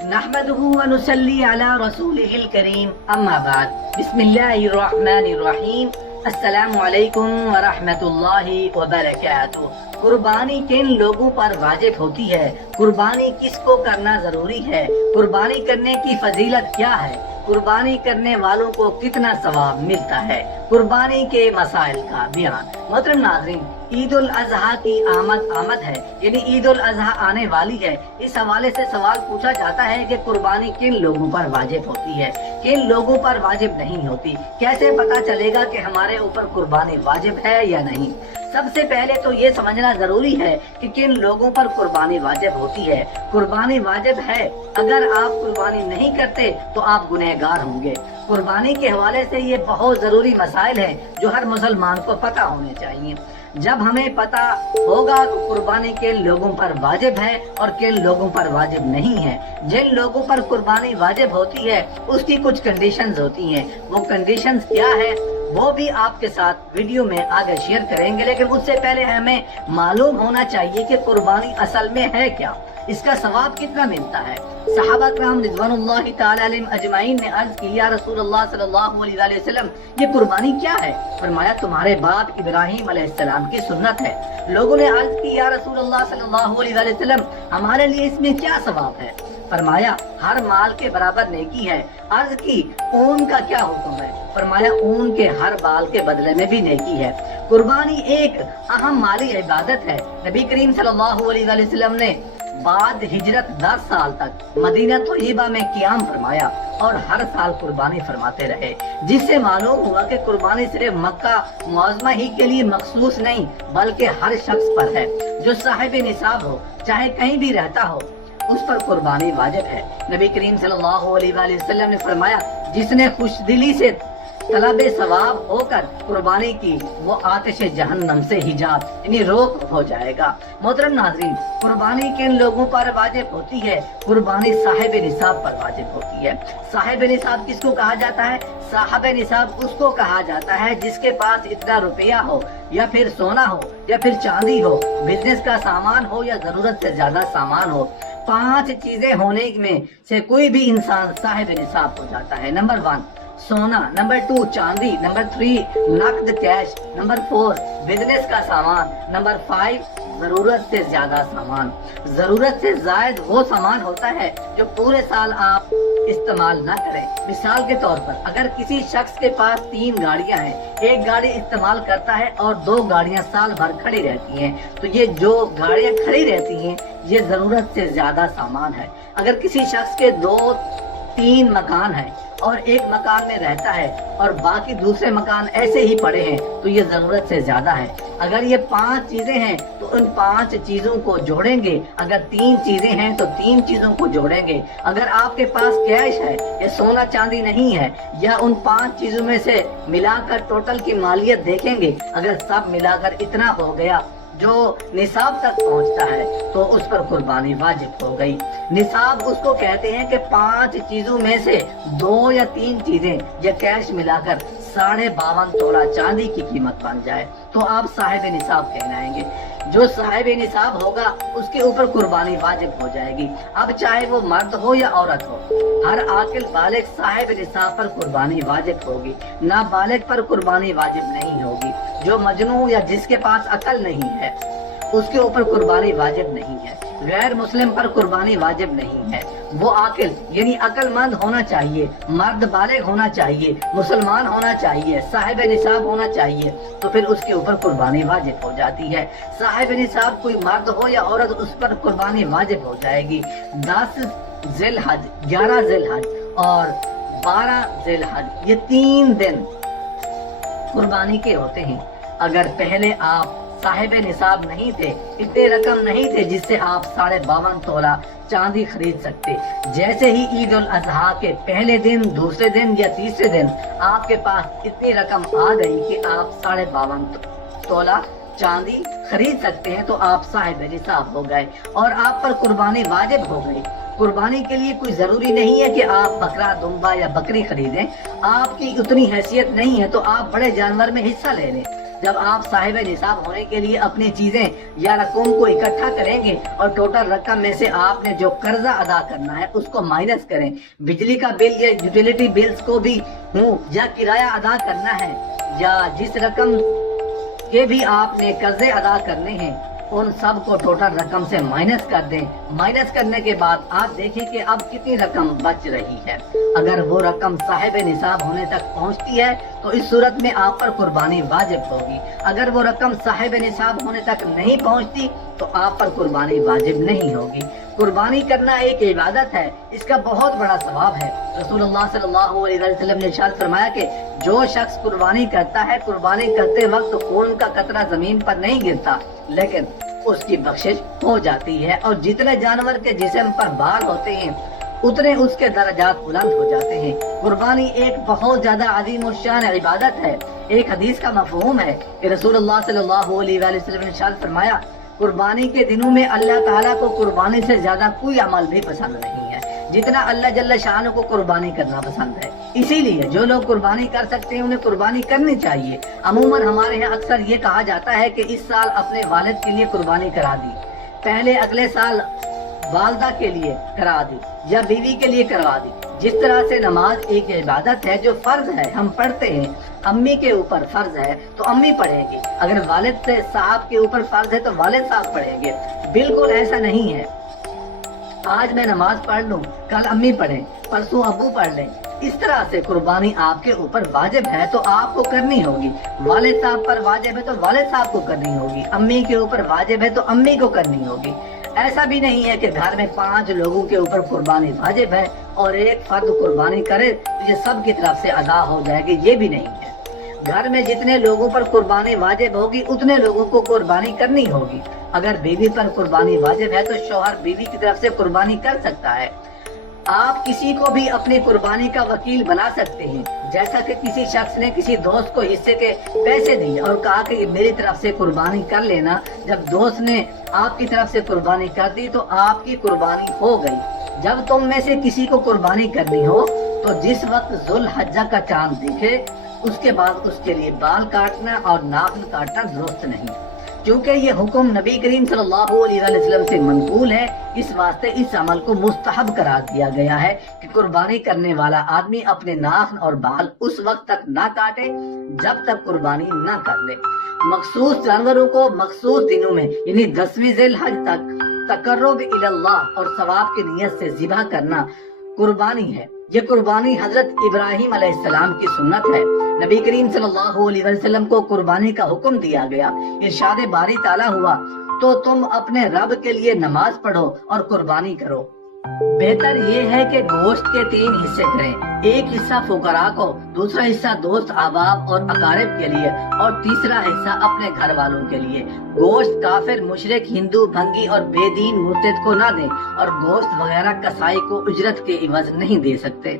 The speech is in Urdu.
نحمده ونصلي على رسوله الكريم اما بعد بسم الله الرحمن الرحیم السلام علیکم ورحمۃ اللہ وبرکاتہ۔ قربانی کن لوگوں پر واجب ہوتی ہے؟ قربانی کس کو کرنا ضروری ہے؟ قربانی کرنے کی فضیلت کیا ہے؟ قربانی کرنے والوں کو کتنا ثواب ملتا ہے؟ قربانی کے مسائل کا بیان۔ محترم ناظرین، عید الاضحیٰ کی آمد ہے، یعنی عید الاضحیٰ آنے والی ہے۔ اس حوالے سے سوال پوچھا جاتا ہے کہ قربانی کن لوگوں پر واجب ہوتی ہے، کن لوگوں پر واجب نہیں ہوتی؟ کیسے پتا چلے گا کہ ہمارے اوپر قربانی واجب ہے یا نہیں؟ سب سے پہلے تو یہ سمجھنا ضروری ہے کہ کن لوگوں پر قربانی واجب ہوتی ہے۔ قربانی واجب ہے، اگر آپ قربانی نہیں کرتے تو آپ گنہگار ہوں گے۔ قربانی کے حوالے سے یہ بہت ضروری مسائل ہیں جو ہر مسلمان کو پتہ ہونے چاہیے۔ جب ہمیں پتہ ہوگا کہ قربانی کن لوگوں پر واجب ہے اور کن لوگوں پر واجب نہیں ہے، جن لوگوں پر قربانی واجب ہوتی ہے اس کی کچھ کنڈیشنز ہوتی ہیں۔ وہ کنڈیشنز کیا ہے وہ بھی آپ کے ساتھ ویڈیو میں آگے شیئر کریں گے، لیکن اس سے پہلے ہمیں معلوم ہونا چاہیے کہ قربانی اصل میں ہے کیا، اس کا ثواب کتنا ملتا ہے۔ صحابہ کرام رضوان اللہ تعالی علیہم اجمعین نے عرض کی، یا رسول اللہ صلی اللہ علیہ وسلم، یہ قربانی کیا ہے؟ فرمایا تمہارے باپ ابراہیم علیہ السلام کی سنت ہے۔ لوگوں نے عرض کی، یا رسول اللہ صلی اللہ علیہ وسلم، ہمارے لیے اس میں کیا ثواب ہے؟ فرمایا ہر مال کے برابر نیکی ہے۔ عرض کی اون کا کیا حکم ہے؟ فرمایا اون کے ہر بال کے بدلے میں بھی نیکی ہے۔ قربانی ایک اہم مالی عبادت ہے۔ نبی کریم صلی اللہ علیہ وسلم نے بعد ہجرت 10 سال تک مدینہ طیبہ میں قیام فرمایا اور ہر سال قربانی فرماتے رہے، جس سے معلوم ہوا کہ قربانی صرف مکہ معظمہ ہی کے لیے مخصوص نہیں بلکہ ہر شخص پر ہے جو صاحب نصاب ہو، چاہے کہیں بھی رہتا ہو، اس پر قربانی واجب ہے۔ نبی کریم صلی اللہ علیہ وسلم نے فرمایا جس نے خوش دلی سے طلب ثواب ہو کر قربانی کی وہ آتش جہنم سے حجاب یعنی روک ہو جائے گا۔ محترم ناظرین، قربانی کن لوگوں پر واجب ہوتی ہے؟ قربانی صاحب نصاب پر واجب ہوتی ہے۔ صاحب نصاب کس کو کہا جاتا ہے؟ صاحب نصاب اس کو کہا جاتا ہے جس کے پاس اتنا روپیہ ہو، یا پھر سونا ہو، یا پھر چاندی ہو، بزنس کا سامان ہو، یا ضرورت سے زیادہ سامان ہو۔ 5 چیزیں ہونے میں سے کوئی بھی انسان صاحب نصاب ہو جاتا ہے۔ نمبر 1 سونا، نمبر 2 چاندی، نمبر 3 نقد کیش، نمبر 4 بزنس کا سامان، نمبر 5 ضرورت سے زیادہ سامان۔ ضرورت سے زائد وہ سامان ہوتا ہے جو پورے سال آپ استعمال نہ کریں۔ مثال کے طور پر اگر کسی شخص کے پاس 3 گاڑیاں ہیں، ایک گاڑی استعمال کرتا ہے اور 2 گاڑیاں سال بھر کھڑی رہتی ہیں، تو یہ جو گاڑیاں کھڑی رہتی ہیں یہ ضرورت سے زیادہ سامان ہے۔ اگر کسی شخص کے 2-3 مکان ہیں اور ایک مکان میں رہتا ہے اور باقی دوسرے مکان ایسے ہی پڑے ہیں تو یہ ضرورت سے زیادہ ہے۔ اگر یہ 5 چیزیں ہیں تو ان 5 چیزوں کو جوڑیں گے، اگر 3 چیزیں ہیں تو 3 چیزوں کو جوڑیں گے۔ اگر آپ کے پاس کیش ہے یا سونا چاندی نہیں ہے، یا ان 5 چیزوں میں سے ملا کر ٹوٹل کی مالیت دیکھیں گے، اگر سب ملا کر اتنا ہو گیا جو نصاب تک پہنچتا ہے تو اس پر قربانی واجب ہو گئی۔ نصاب اس کو کہتے ہیں کہ 5 چیزوں میں سے 2 یا 3 چیزیں یا کیش ملا کر 52.5 تولہ چاندی کی قیمت بن جائے تو آپ صاحب نصاب کہلائیں گے۔ جو صاحب نصاب ہوگا اس کے اوپر قربانی واجب ہو جائے گی، اب چاہے وہ مرد ہو یا عورت ہو۔ ہر عاقل بالغ صاحب نصاب پر قربانی واجب ہوگی، نابالغ پر قربانی واجب نہیں ہوگی۔ جو مجنون یا جس کے پاس عقل نہیں ہے اس کے اوپر قربانی واجب نہیں ہے۔ غیر مسلم پر قربانی واجب نہیں ہے۔ وہ عاقل یعنی عقل مند ہونا چاہیے، مرد بالغ ہونا چاہیے، مسلمان ہونا چاہیے، صاحب نصاب ہونا چاہیے، تو پھر اس کے اوپر قربانی واجب ہو جاتی ہے۔ صاحب نصاب کوئی مرد ہو یا عورت اس پر قربانی واجب ہو جائے گی۔ 10 ذی الحج، 11 ذی الحج اور 12 ذی الحج، یہ 3 دن قربانی کے ہوتے ہیں۔ اگر پہلے آپ صاحب نصاب نہیں تھے، اتنے رقم نہیں تھے جس سے آپ 52.5 تولہ چاندی خرید سکتے، جیسے ہی عید الاضحیٰ کے پہلے دن، دوسرے دن یا تیسرے دن آپ کے پاس اتنی رقم آ گئی کہ آپ 52.5 تولہ چاندی خرید سکتے ہیں تو آپ صاحب نصاب ہو گئے اور آپ پر قربانی واجب ہو گئی۔ قربانی کے لیے کوئی ضروری نہیں ہے کہ آپ بکرا، دمبا یا بکری خریدیں، آپ کی اتنی حیثیت نہیں ہے تو آپ بڑے جانور میں حصہ لے لیں۔ جب آپ صاحب نصاب ہونے کے لیے اپنی چیزیں یا رقم کو اکٹھا کریں گے اور ٹوٹل رقم میں سے آپ نے جو قرضہ ادا کرنا ہے اس کو مائنس کریں، بجلی کا بل یا یوٹیلیٹی بلز کو بھی یا کرایہ ادا کرنا ہے یا جس رقم کے بھی آپ نے قرضے ادا کرنے ہیں ان سب کو ٹوٹل رقم سے مائنس کر دیں۔ مائنس کرنے کے بعد آپ دیکھیں کہ اب کتنی رقم بچ رہی ہے۔ اگر وہ رقم صاحب نصاب ہونے تک پہنچتی ہے تو اس صورت میں آپ پر قربانی واجب ہوگی۔ اگر وہ رقم صاحب نصاب ہونے تک نہیں پہنچتی تو آپ پر قربانی واجب نہیں ہوگی۔ قربانی کرنا ایک عبادت ہے، اس کا بہت بڑا ثواب ہے۔ رسول اللہ صلی اللہ علیہ وسلم نے ارشاد فرمایا کہ جو شخص قربانی کرتا ہے، قربانی کرتے وقت خون کا قطرہ زمین پر نہیں گرتا لیکن اس کی بخشش ہو جاتی ہے، اور جتنے جانور کے جسم پر بال ہوتے ہیں اتنے اس کے درجات بلند ہو جاتے ہیں۔ قربانی ایک بہت زیادہ عظیم الشان عبادت ہے۔ ایک حدیث کا مفہوم ہے کہ رسول اللہ صلی اللہ علیہ وسلم نے ارشاد فرمایا قربانی کے دنوں میں اللہ تعالیٰ کو قربانی سے زیادہ کوئی عمل بھی پسند نہیں ہے جتنا اللہ جل شانہ کو قربانی کرنا پسند ہے۔ اسی لیے جو لوگ قربانی کر سکتے ہیں انہیں قربانی کرنی چاہیے۔ عموماً ہمارے یہاں اکثر یہ کہا جاتا ہے کہ اس سال اپنے والد کے لیے قربانی کرا دی، پہلے اگلے سال والدہ کے لیے کرا دی یا بیوی کے لیے کروا دی۔ جس طرح سے نماز ایک عبادت ہے جو فرض ہے، ہم پڑھتے ہیں، امی کے اوپر فرض ہے تو امی پڑھیں گے، اگر والد سے صاحب کے اوپر فرض ہے تو والد صاحب پڑھیں گے۔ بالکل ایسا نہیں ہے آج میں نماز پڑھ لوں کل امی پڑھیں پرسوں ابو پڑھ لیں۔ اس طرح سے قربانی آپ کے اوپر واجب ہے تو آپ کو کرنی ہوگی، والد صاحب پر واجب ہے تو والد صاحب کو کرنی ہوگی، امی کے اوپر واجب ہے تو امی کو کرنی ہوگی۔ ایسا بھی نہیں ہے کہ گھر میں 5 لوگوں کے اوپر قربانی واجب ہے اور ایک فرد قربانی کرے تو یہ سب کی طرف سے ادا ہو جائے گی، یہ بھی نہیں ہے۔ گھر میں جتنے لوگوں پر قربانی واجب ہوگی اتنے لوگوں کو قربانی کرنی ہوگی۔ اگر بیوی پر قربانی واجب ہے تو شوہر بیوی کی طرف سے قربانی کر سکتا ہے۔ آپ کسی کو بھی اپنی قربانی کا وکیل بنا سکتے ہیں، جیسا کہ کسی شخص نے کسی دوست کو حصے کے پیسے دیے اور کہا کہ میری طرف سے قربانی کر لینا۔ جب دوست نے آپ کی طرف سے قربانی کر دی تو آپ کی قربانی ہو گئی۔ جب تم میں سے کسی کو قربانی کرنی ہو تو جس وقت ذو الحجہ کا چاند دیکھے اس کے بعد اس کے لیے بال کاٹنا اور ناخن کاٹنا درست نہیں، کیونکہ یہ حکم نبی کریم صلی اللہ علیہ وسلم سے منقول ہے۔ اس واسطے اس عمل کو مستحب قرار دیا گیا ہے کہ قربانی کرنے والا آدمی اپنے ناخن اور بال اس وقت تک نہ کاٹے جب تک قربانی نہ کر لے۔ مخصوص جانوروں کو مخصوص دنوں میں یعنی 10ویں ذی الحج تک تقرب الی اللہ اور ثواب کی نیت سے ذبح کرنا قربانی ہے۔ یہ قربانی حضرت ابراہیم علیہ السلام کی سنت ہے۔ نبی کریم صلی اللہ علیہ وسلم کو قربانی کا حکم دیا گیا، ارشاد باری تعالیٰ ہوا تو تم اپنے رب کے لیے نماز پڑھو اور قربانی کرو۔ بہتر یہ ہے کہ گوشت کے 3 حصے کریں، ایک حصہ فقراء کو، دوسرا حصہ دوست احباب اور اقارب کے لیے اور تیسرا حصہ اپنے گھر والوں کے لیے۔ گوشت کافر، مشرک، ہندو، بھنگی اور بے دین مرتد کو نہ دیں اور گوشت وغیرہ کسائی کو اجرت کے عوض نہیں دے سکتے۔